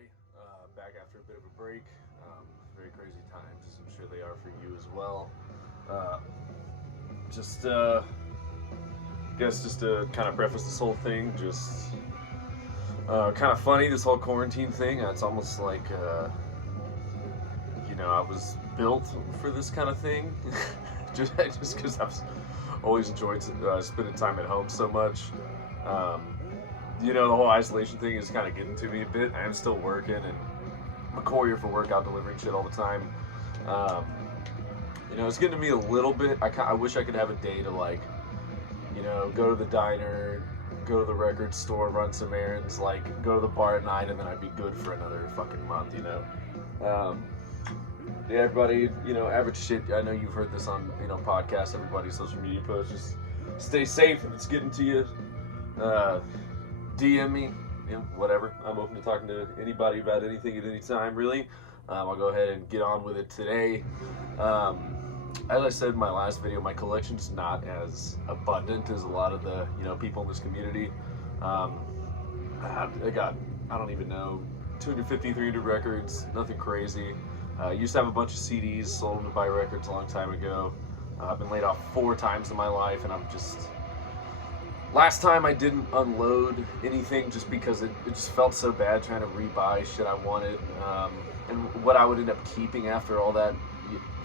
everybody. Back after a bit of a break. Very crazy times, as I'm sure they are for you as well. Uh, just, guess just to kind of preface this whole thing, just kind of funny, this whole quarantine thing. It's almost like, I was built for this kind of thing. just because I've always enjoyed spending time at home so much. Um, the whole isolation thing is kind of getting to me a bit. I am still working, and I'm a courier for work, out delivering shit all the time. Um, it's getting to me a little bit. I wish I could have a day to, like, go to the diner, go to the record store, run some errands, like, go to the bar at night, and then I'd be good for another fucking month. Yeah, everybody, average shit. I know you've heard this on, podcasts, everybody's social media posts. Just stay safe if it's getting to you. DM me, whatever. I'm open to talking to anybody about anything at any time, really. I'll go ahead and get on with it today. As I said in my last video, my collection's not as abundant as a lot of the, people in this community. I got, I don't even know, 250, 300 records, nothing crazy. Used to have a bunch of CDs, sold them to buy records a long time ago. I've been laid off 4 times in my life, and I'm just... Last time I didn't unload anything just because it just felt so bad trying to rebuy shit I wanted. And what I would end up keeping after all that,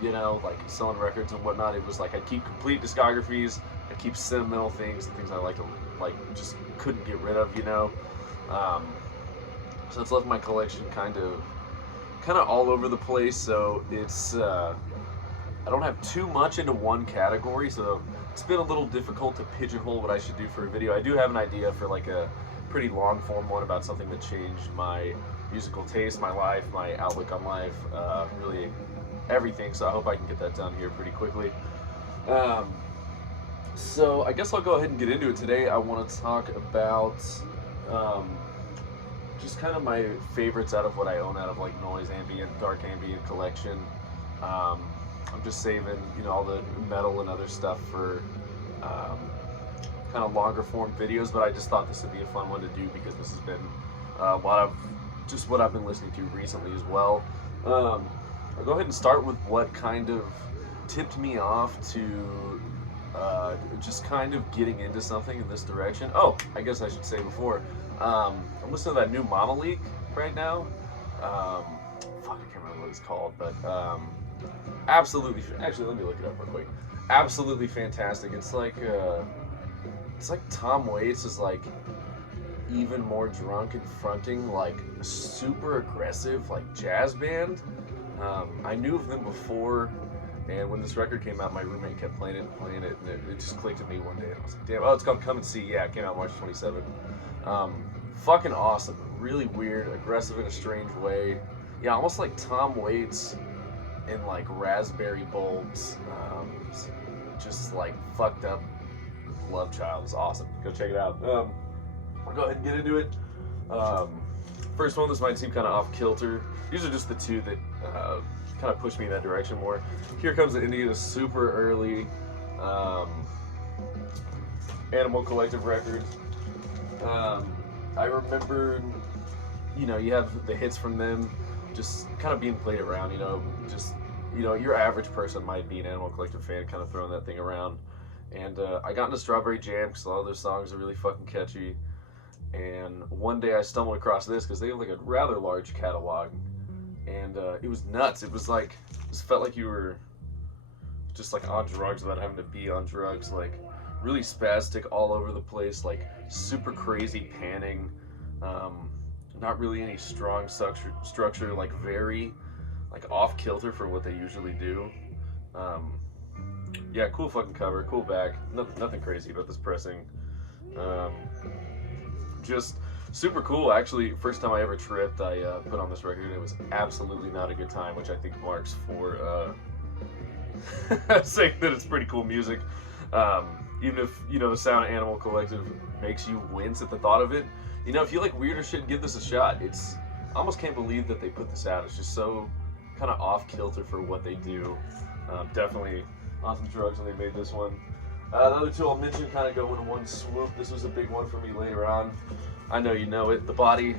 like selling records and whatnot, it was like I'd keep complete discographies, I'd keep sentimental things, and things I like to, just couldn't get rid of, So it's left my collection kind of all over the place, so it's, I don't have too much into one category, so it's been a little difficult to pigeonhole what I should do for a video. I do have an idea for like a pretty long form one about something that changed my musical taste, my life, my outlook on life, really everything, so I hope I can get that done here pretty quickly. So I guess I'll go ahead and get into it today. I want to talk about just kind of my favorites out of what I own out of like noise, ambient, dark ambient collection. I'm just saving, all the metal and other stuff for kind of longer form videos, but I just thought this would be a fun one to do because this has been a lot of just what I've been listening to recently as well. I'll go ahead and start with what kind of tipped me off to just kind of getting into something in this direction. Oh, I guess I should say before, I'm listening to that new Mama Leak right now. Fuck, I can't remember what it's called, but absolutely, actually, let me look it up real quick. Absolutely fantastic. It's like Tom Waits is like even more drunk and fronting like a super aggressive like jazz band. I knew of them before, and when this record came out, my roommate kept playing it, and it just clicked at me one day. And I was like, damn, oh, it's called Come and See. Yeah, it came out March 27th. Fucking awesome. Really weird, aggressive in a strange way. Yeah, almost like Tom Waits and like Raspberry Bulbs, just like fucked up love child. Is awesome. Go check it out. I'll go ahead and get into it. First one, this might seem kind of off kilter. These are just the two that kind of push me in that direction more. Here Comes the Indian, a super early Animal Collective record. I remember, you have the hits from them just kind of being played around, your average person might be an Animal Collective fan, kind of throwing that thing around. And I got into Strawberry Jam because a lot of their songs are really fucking catchy. And one day I stumbled across this because they have like a rather large catalog, and it was nuts. It was like, it felt like you were just like on drugs without having to be on drugs, like really spastic all over the place, like super crazy panning, not really any strong structure, like very like off kilter for what they usually do. Yeah, cool fucking cover, cool back, nothing crazy about this pressing. Just super cool. Actually, first time I ever tripped, I put on this record, and it was absolutely not a good time, which I think marks for saying that it's pretty cool music. Even if, the sound of Animal Collective makes you wince at the thought of it, if you like weirder shit, give this a shot. I almost can't believe that they put this out. It's just so kind of off kilter for what they do. Definitely on some drugs when they made this one. The other two I'll mention kind of go in one swoop. This was a big one for me later on. I know you know it. The Body.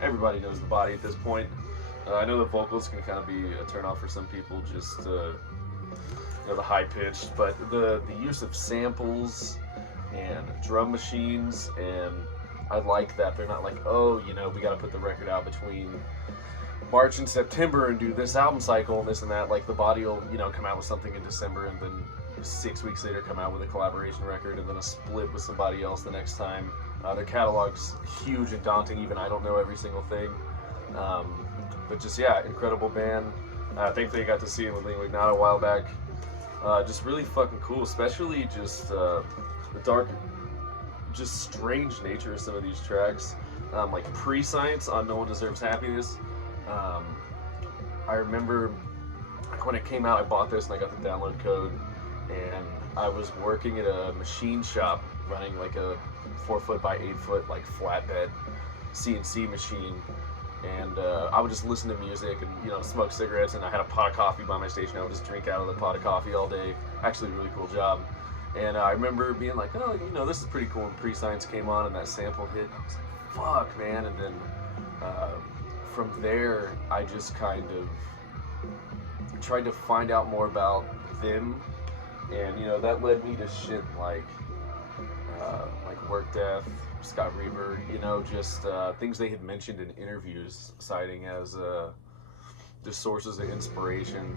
everybody knows the body at this point. I know the vocals can kind of be a turnoff for some people, just the high pitched, but the use of samples and drum machines, and I like that they're not like, oh, we got to put the record out between March and September and do this album cycle and this and that. Like the body will, come out with something in December and then 6 weeks later come out with a collaboration record and then a split with somebody else the next time. Their catalog's huge and daunting. Even I don't know every single thing. But just, yeah, incredible band. Thankfully I got to see him with Lingua Ignota a while back. Just really fucking cool, especially just the dark, just strange nature of some of these tracks. Like Pre-Science on No One Deserves Happiness. I remember when it came out, I bought this and I got the download code, and I was working at a machine shop running like a 4-foot by 8-foot like flatbed CNC machine, and I would just listen to music and smoke cigarettes, and I had a pot of coffee by my station. I would just drink out of the pot of coffee all day. Actually, a really cool job. And I remember being like, oh, this is pretty cool. And Pre-Science came on and that sample hit. I was like, fuck, man. And then from there, I just kind of tried to find out more about them, and that led me to shit like Work Death, Scott Reaver, just things they had mentioned in interviews, citing as the sources of inspiration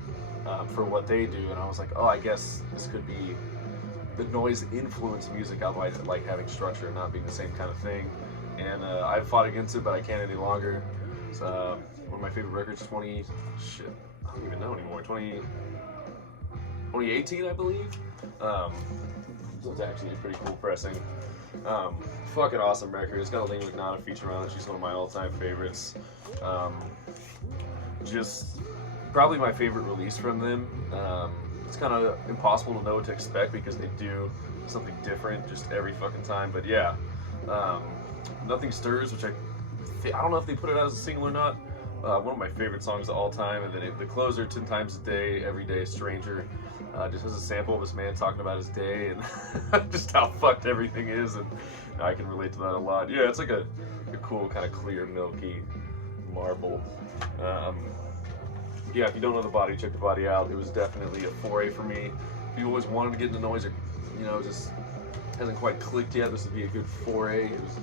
for what they do. And I was like, oh, I guess this could be the noise influenced music. I like having structure and not being the same kind of thing. And I fought against it, but I can't any longer. It's one of my favorite records, I don't even know anymore, 2018, I believe. So it's actually a pretty cool pressing. Fucking awesome record. It's got a Lingua Ignota feature on it. She's one of my all-time favorites. Just probably my favorite release from them. It's kind of impossible to know what to expect because they do something different just every fucking time. But yeah, Nothing Stirs, which I don't know if they put it out as a single or not. One of my favorite songs of all time. And then the closer, 10 Times a Day, Every Day a Stranger. Just has a sample of this man talking about his day and just how fucked everything is, and I can relate to that a lot. Yeah, it's like a cool kind of clear, milky marble. Yeah, if you don't know the body, check the body out. It was definitely a foray for me. If you always wanted to get into noise, or just hasn't quite clicked yet, this would be a good foray. It was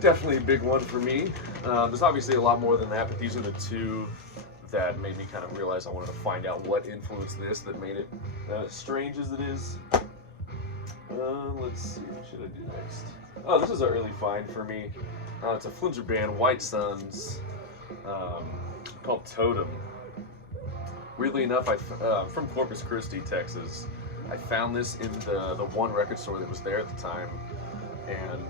definitely a big one for me. There's obviously a lot more than that, but these are the two that made me kind of realize I wanted to find out what influenced this, that made it as strange as it is. Let's see, what should I do next? Oh, this is an early find for me. It's a flinger band, White Suns, called Totem. Weirdly enough, I'm from Corpus Christi, Texas. I found this in the one record store that was there at the time, and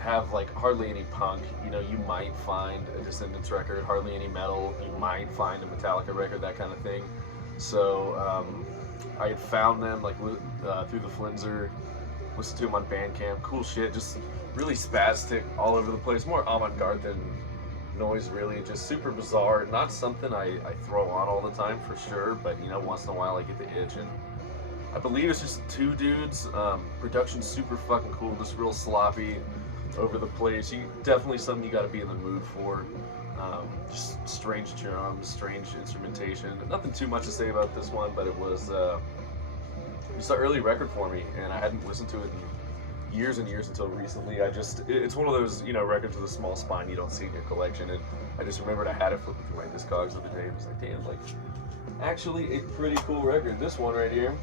have like hardly any punk. You might find a Descendants record, hardly any metal. You might find a Metallica record, that kind of thing. So I had found them like through the Flinzer, listened to them on Bandcamp. Cool shit, just really spastic, all over the place. More avant-garde than noise, really. Just super bizarre. Not something I throw on all the time for sure, but once in a while I get the itch. And I believe it's just two dudes. Production's super fucking cool, just real sloppy, over the place. Definitely something you got to be in the mood for. Just strange drums, strange instrumentation. Nothing too much to say about this one, but it was just an early record for me, and I hadn't listened to it in years and years until recently. It's one of those records with a small spine you don't see in your collection, and I just remembered I had it flipping through my Discogs the other day. It was like, damn, actually a pretty cool record. This one right here.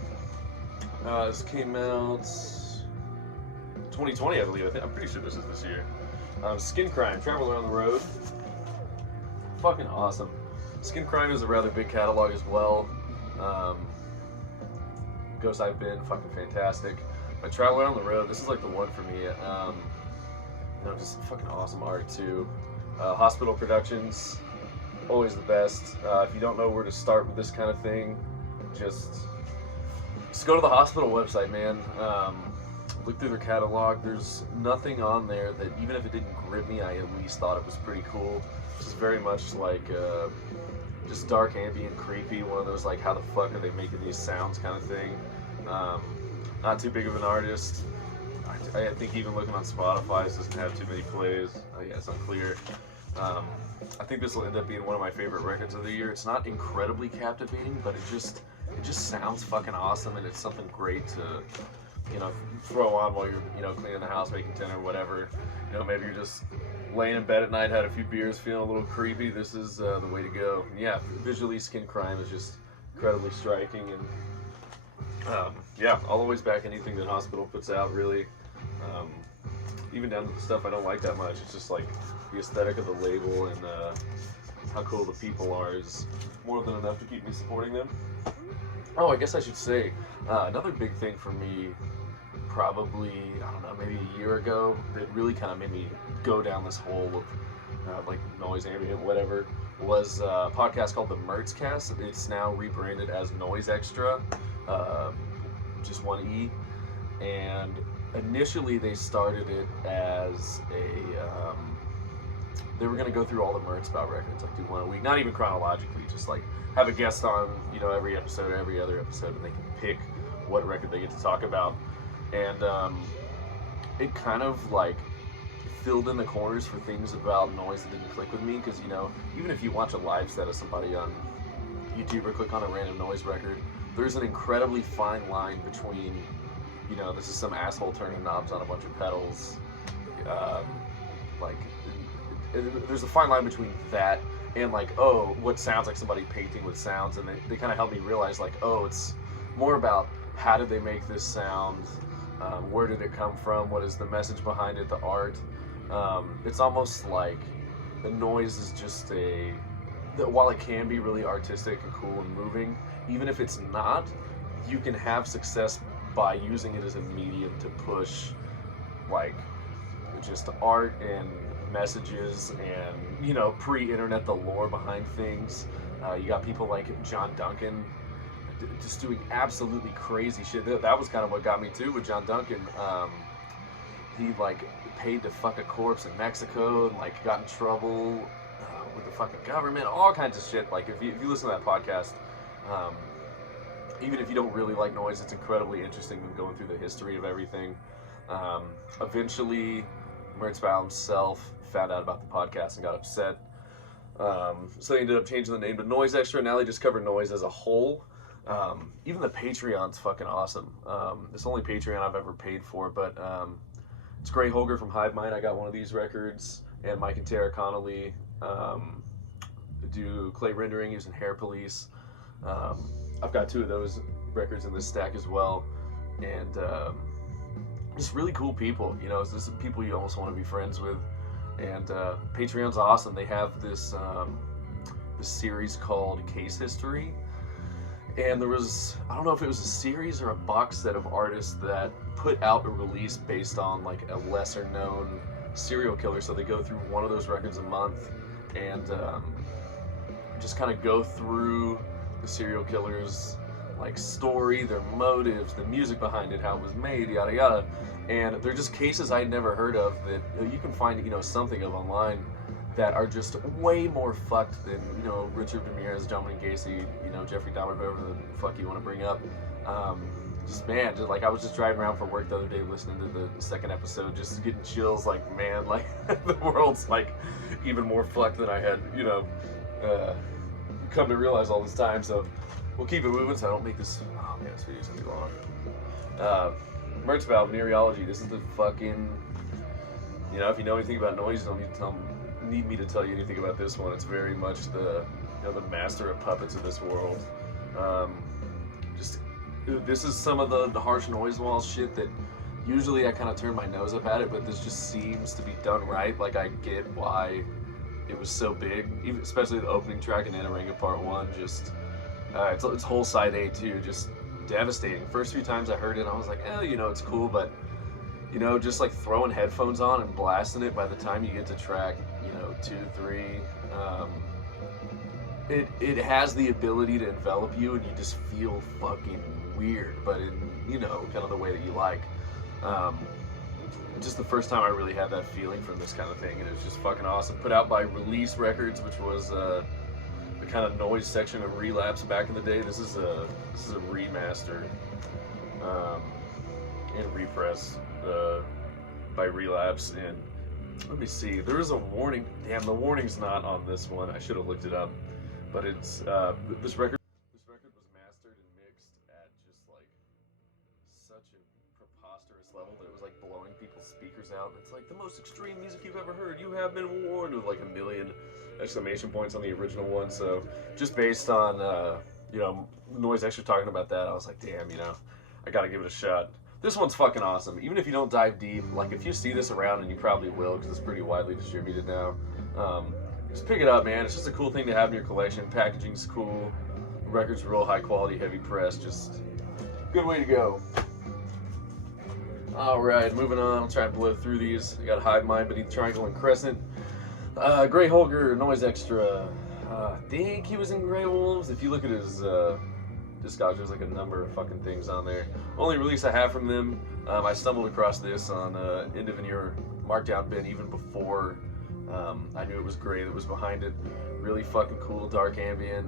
This came out 2020, I believe. I'm pretty sure this is this year. Skin Crime, Traveler on the Road. Fucking awesome. Skin Crime is a rather big catalog as well. Ghost I've Been, fucking fantastic. But Traveler on the Road, this is like the one for me. Just fucking awesome art too. Hospital Productions, always the best. If you don't know where to start with this kind of thing, just go to the Hospital website, man. Look through their catalog. There's nothing on there that, even if it didn't grip me, I at least thought it was pretty cool. It's very much like just dark, ambient, creepy. One of those like, how the fuck are they making these sounds kind of thing. Not too big of an artist. I think even looking on Spotify, this doesn't have too many plays. Yeah, it's unclear. I think this will end up being one of my favorite records of the year. It's not incredibly captivating, but it just sounds fucking awesome, and it's something great to, you know, throw on while you're, you know, cleaning the house, making dinner, whatever. You know, maybe you're just laying in bed at night, had a few beers, feeling a little creepy. This is the way to go. And yeah, visually, Skin Crime is just incredibly striking, and yeah, I'll always back anything that Hospital puts out, really. Even down to the stuff I don't like that much. It's just like the aesthetic of the label and how cool the people are is more than enough to keep me supporting them. Oh, I guess I should say, another big thing for me, probably, I don't know, maybe a year ago, that really kind of made me go down this hole of like noise, ambient, whatever, was a podcast called The Mertzcast. It's now rebranded as Noise Extra, just one E, and initially they started it as they were going to go through all the Mertz about records, like do one a week, not even chronologically, just like have a guest on, you know, every episode or every other episode, and they can pick what record they get to talk about. And it kind of like filled in the corners for things about noise that didn't click with me, because, you know, even if you watch a live set of somebody on YouTube or click on a random noise record, there's an incredibly fine line between, you know, this is some asshole turning knobs on a bunch of pedals, like, there's a fine line between that and like, oh, what sounds like somebody painting with sounds, and they kind of helped me realize, like, oh, it's more about how did they make this sound, where did it come from, what is the message behind it, the art. It's almost like the noise is just while it can be really artistic and cool and moving, even if it's not, you can have success by using it as a medium to push, like, just art and messages and, you know, pre-internet, the lore behind things. You got people like John Duncan just doing absolutely crazy shit. That was kind of what got me too with John Duncan. He like paid to fuck a corpse in Mexico and like got in trouble with the fucking government, all kinds of shit. Like if you listen to that podcast, even if you don't really like noise, it's incredibly interesting going through the history of everything. Eventually Mertzbaum himself found out about the podcast and got upset. So they ended up changing the name to Noise Extra. Now they just cover noise as a whole. Even the Patreon's fucking awesome. It's the only Patreon I've ever paid for, but it's Gray Holger from Hive Mind. I got one of these records, and Mike and Tara Connolly do clay rendering using Hair Police. I've got 2 of those records in this stack as well, and just really cool people. You know, this is people you almost want to be friends with. And Patreon's awesome. They have this this series called Case History, and there was, I don't know if it was a series or a box set of artists that put out a release based on like a lesser known serial killer. So they go through one of those records a month and just kind of go through the serial killer's like story, their motives, the music behind it, how it was made, yada yada. And they're just cases I'd never heard of that you can find, you know, something of online that are just way more fucked than, you know, Richard Ramirez, John Wayne Gacy, you know, Jeffrey Dahmer, whoever the fuck you want to bring up. Just like I was just driving around for work the other day listening to the second episode, just getting chills, like, man, like the world's like even more fucked than I had, you know, come to realize all this time. So we'll keep it moving so I don't make this, oh man, this video's gonna be long. Mertz Valve, Neurology, this is the fucking, you know, if you know anything about noise, you don't need me to tell you anything about this one. It's very much the, you know, the master of puppets of this world. This is some of the harsh noise wall shit that usually I kind of turn my nose up at it, but this just seems to be done right. Like, I get why it was so big, even especially the opening track in Anaranga Part 1. Just it's whole side A too, just devastating. First few times I heard it, I was like, you know, it's cool, but, you know, just like throwing headphones on and blasting it, by the time you get to track, you know, 2, 3, it has the ability to envelop you, and you just feel fucking weird, but in, you know, kind of the way that you like. Just the first time I really had that feeling from this kind of thing, and it was just fucking awesome. Put out by Release Records, which was the kind of noise section of Relapse back in the day. This is a remaster and repress by Relapse. And let me see, there is a warning. Damn, the warning's not on this one. I should have looked it up. But it's this record was mastered and mixed at just like such a preposterous level that it was like blowing people's speakers out. It's like the most extreme music you've ever heard. You have been warned, with like a million exclamation points on the original one. So just based on you know, Noise Extra talking about that, I was like, damn, you know, I gotta give it a shot. This one's fucking awesome. Even if you don't dive deep, like if you see this around, and you probably will because it's pretty widely distributed now, just pick it up, man. It's just a cool thing to have in your collection. Packaging's cool. The record's real high quality, heavy press. Just good way to go. All right, moving on. I'll try and blow through these. I got Hive Mind, Beneath Triangle and Crescent. Grey Holger, Noise Extra. I think he was in Grey Wolves. If you look at his discography, there's like a number of fucking things on there. Only release I have from them. I stumbled across this on End of an Year Markdown bin even before I knew it was Grey that was behind it. Really fucking cool, dark ambient.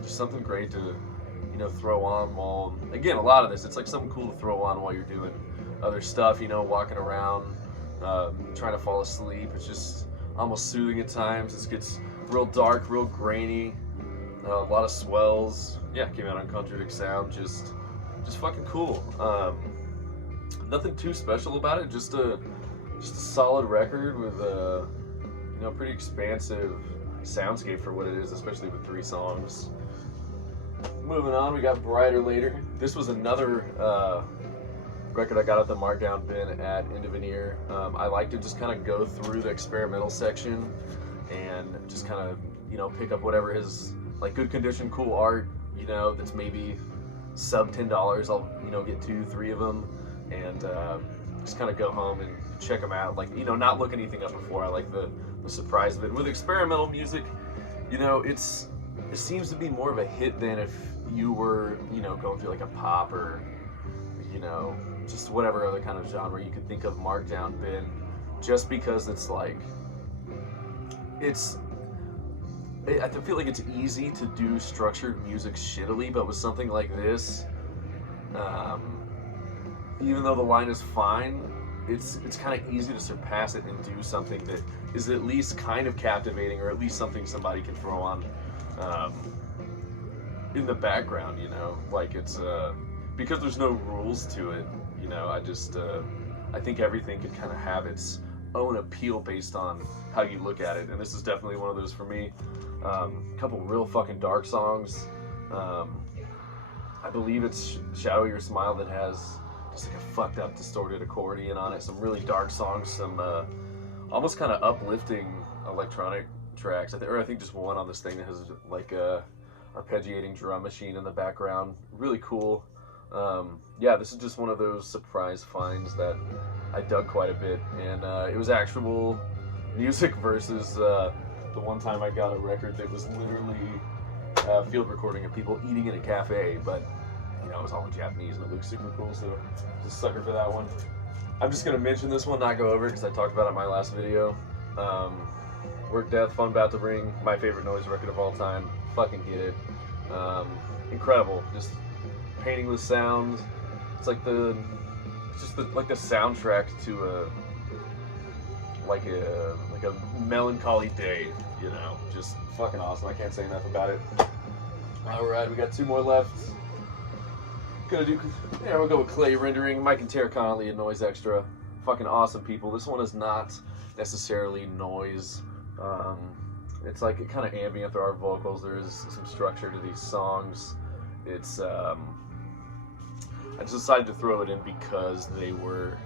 Just something great to, you know, throw on while, again, a lot of this, it's like something cool to throw on while you're doing other stuff, you know, walking around, trying to fall asleep. It's just almost soothing at times. It gets real dark, real grainy, a lot of swells. Yeah, came out on Contradict Sound. Just fucking cool. Nothing too special about it. Just a solid record with a, you know, pretty expansive soundscape for what it is, especially with 3 songs. Moving on, we got Brighter Later. This was another record I got at the Markdown bin at End of an Year. I like to just kind of go through the experimental section and just kind of, you know, pick up whatever is like good condition, cool art, you know, that's maybe sub $10. I'll, you know, get 2-3 of them and just kind of go home and check them out. Like, you know, not look anything up before. I like the surprise of it. With experimental music, you know, it seems to be more of a hit than if you were, you know, going through like a pop or, you know, just whatever other kind of genre you could think of Markdown bin, just because it's like, I feel like it's easy to do structured music shittily, but with something like this, even though the line is fine, it's kind of easy to surpass it and do something that is at least kind of captivating, or at least something somebody can throw on in the background, you know? Like, it's because there's no rules to it, you know. I think everything could kind of have its own appeal based on how you look at it, and this is definitely one of those for me. A couple real fucking dark songs. I believe it's Shadow Your Smile that has just like a fucked up distorted accordion on it. Some really dark songs, some almost kind of uplifting electronic tracks. I think just one on this thing that has like a arpeggiating drum machine in the background. Really cool. Yeah, this is just one of those surprise finds that I dug quite a bit, and it was actual music versus the one time I got a record that was literally field recording of people eating in a cafe, but you know, it was all in Japanese and it looked super cool, so just a sucker for that one. I'm just gonna mention this one, not go over it because I talked about it in my last video. Work Death, Fun About to Bring, my favorite Noise record of all time. Fucking get it. Incredible, just painting with sound. It's like the soundtrack to a melancholy day, you know. Just fucking awesome. I can't say enough about it. All right, we got 2 more left. We'll go with Clay Rendering, Mike and Tara Connolly and Noise Extra. Fucking awesome people. This one is not necessarily noise. It's like a kind of ambient. There are vocals. There is some structure to these songs. It's I just decided to throw it in because they were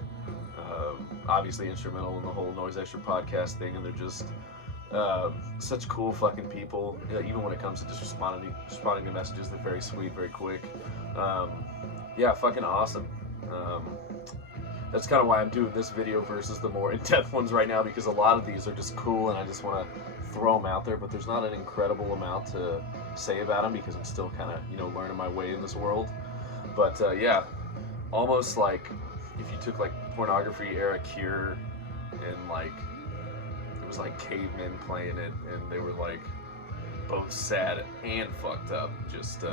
obviously instrumental in the whole Noise Extra podcast thing, and they're just such cool fucking people. You know, even when it comes to just responding to messages, they're very sweet, very quick. Yeah, fucking awesome. That's kind of why I'm doing this video versus the more in-depth ones right now, because a lot of these are just cool and I just want to throw them out there, but there's not an incredible amount to say about them because I'm still kind of, you know, learning my way in this world. But yeah, almost like if you took like pornography era Cure and like it was like cavemen playing it and they were like both sad and fucked up. Just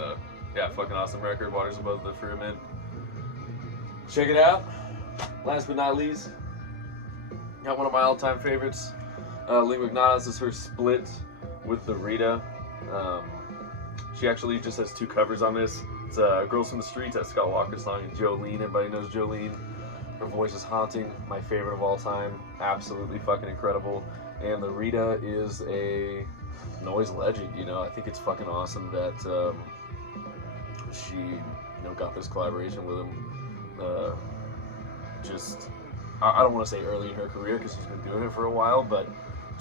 yeah, fucking awesome record. Waters Above the Firmament. Check it out. Last but not least, got one of my all-time favorites. Lee McNaughton is her split with the Rita. She actually just has 2 covers on this. It's Girls from the Streets, that Scott Walker song, and Jolene. Everybody knows Jolene. Her voice is haunting. My favorite of all time. Absolutely fucking incredible. And the Rita is a noise legend, you know. I think it's fucking awesome that she, you know, got this collaboration with him. Just, I don't want to say early in her career because she's been doing it for a while, but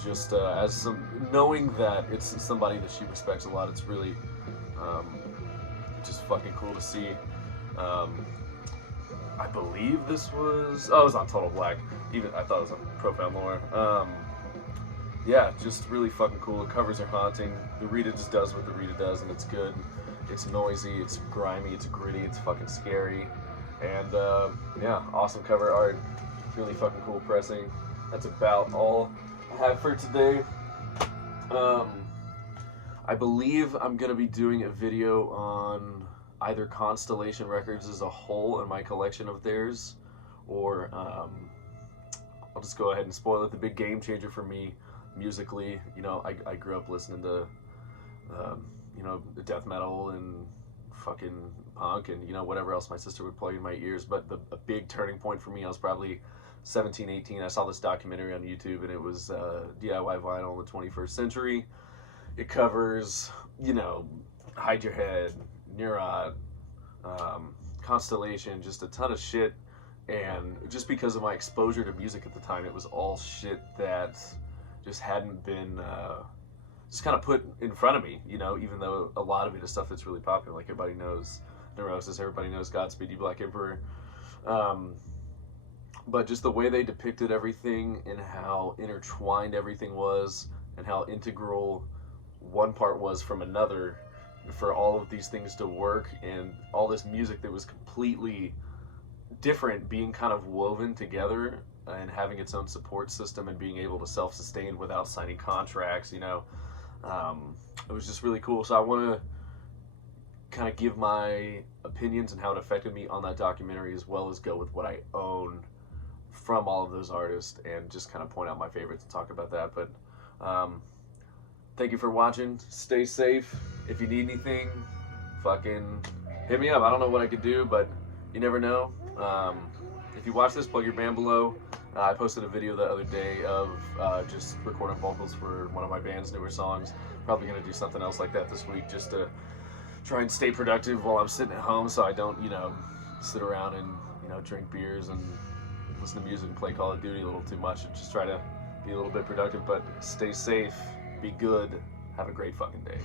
just as some, knowing that it's somebody that she respects a lot, it's really just fucking cool to see. I believe this was, it was on Total Black. Even I thought it was on Profound Lore. Yeah, just really fucking cool. The covers are haunting. The Rita just does what the Rita does, and it's good. It's noisy, it's grimy, it's gritty, it's fucking scary. And yeah, awesome cover art. Really fucking cool pressing. That's about all I have for today. I believe I'm gonna be doing a video on either Constellation Records as a whole and my collection of theirs, or I'll just go ahead and spoil it. The big game changer for me musically, you know, I grew up listening to you know, death metal and fucking punk and, you know, whatever else my sister would play in my ears. But a big turning point for me, I was probably 17, 18. I saw this documentary on YouTube, and it was DIY vinyl in the 21st century. It covers, you know, Hide Your Head, Neurot, Constellation, just a ton of shit. And just because of my exposure to music at the time, it was all shit that just hadn't been just kind of put in front of me, you know, even though a lot of it is stuff that's really popular. Like, everybody knows Neurosis, everybody knows Godspeed You Black Emperor. But just the way they depicted everything and how intertwined everything was and how integral one part was from another for all of these things to work, and all this music that was completely different being kind of woven together and having its own support system and being able to self-sustain without signing contracts, you know. It was just really cool. So I want to kind of give my opinions and how it affected me on that documentary, as well as go with what I own from all of those artists and just kind of point out my favorites and talk about that. But thank you for watching. Stay safe. If you need anything, fucking hit me up. I don't know what I could do, but you never know. If you watch this, plug your band below. I posted a video the other day of just recording vocals for one of my band's newer songs. Probably going to do something else like that this week, just to try and stay productive while I'm sitting at home, so I don't, you know, sit around and, you know, drink beers and listen to music and play Call of Duty a little too much, and just try to be a little bit productive. But stay safe, be good, have a great fucking day.